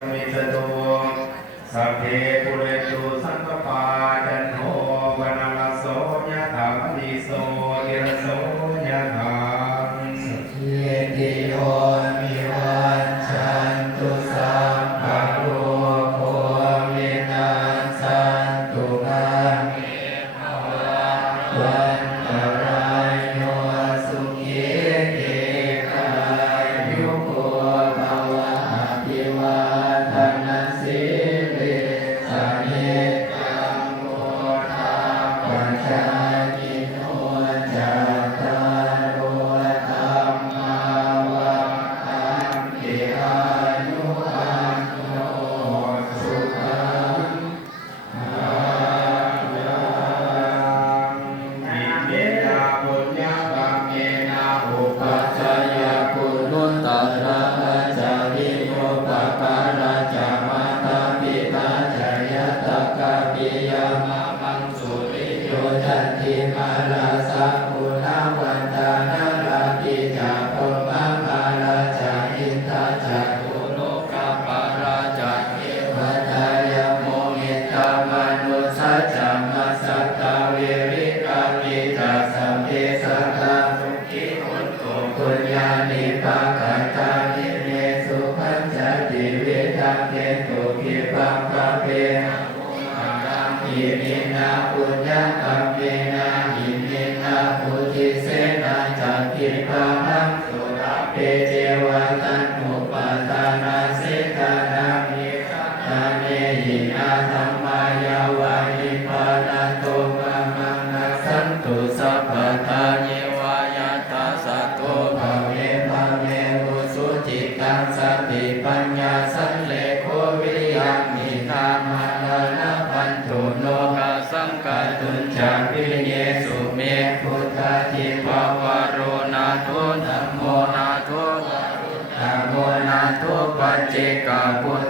มิสตุสัพเพปุเรตุสังกปาจันโทปนรสโสยะถามณิโสติรสโสยะถาสัพเพติโยวิวัชชันตุสัพพะโรโควินาศสันตุมาเมภวันตรายโยสุขีติกายุโกภวะอภิวาทนาสิริสานิจังโมทาปัจจายิโนจัตตารโอธรรมาวัฏฏันติอายุวันโนสุขังภาลังอิเมนะปุญญกัมเมนะอุปปัจจยกุนุตตระจาริโยปการะจามาตาปิตาจายตกะปิยมะมังสุริโยจันติมาลาสัพพุนาวันตานาลาปิจาภมะมาลาจาอินทาจาตุโลกปาราจาเทวตายโมหิตามนุสัจจมัสสตาวิริกาปิตาสัมเพสัตตาสุขิหุนโตปุญญานิปังกัตตานิเนสุขันจติวิทังเทตุขิปังคะเพนะโมหังกังอิมินาปุญญกัมเมนะอิมินาปุติเสนาจักขิปังหังสุราเปเจวะตันอุปาทานาสิกานามิตาเนหินาธัมมายาวานิปานาโตมะมังนัสสันตุสัพพทาเยวายาตาสัตโตภะเวภะเมวุสุจิตังสติปัญญาสันเลโควิริยังมิธามานาปันตุโนภะสังกตุญจาวิริเยสุเมพุทธาทิภาวโรนาโทธัมโมนาโทธัมโมนาโทปัจเจกพุท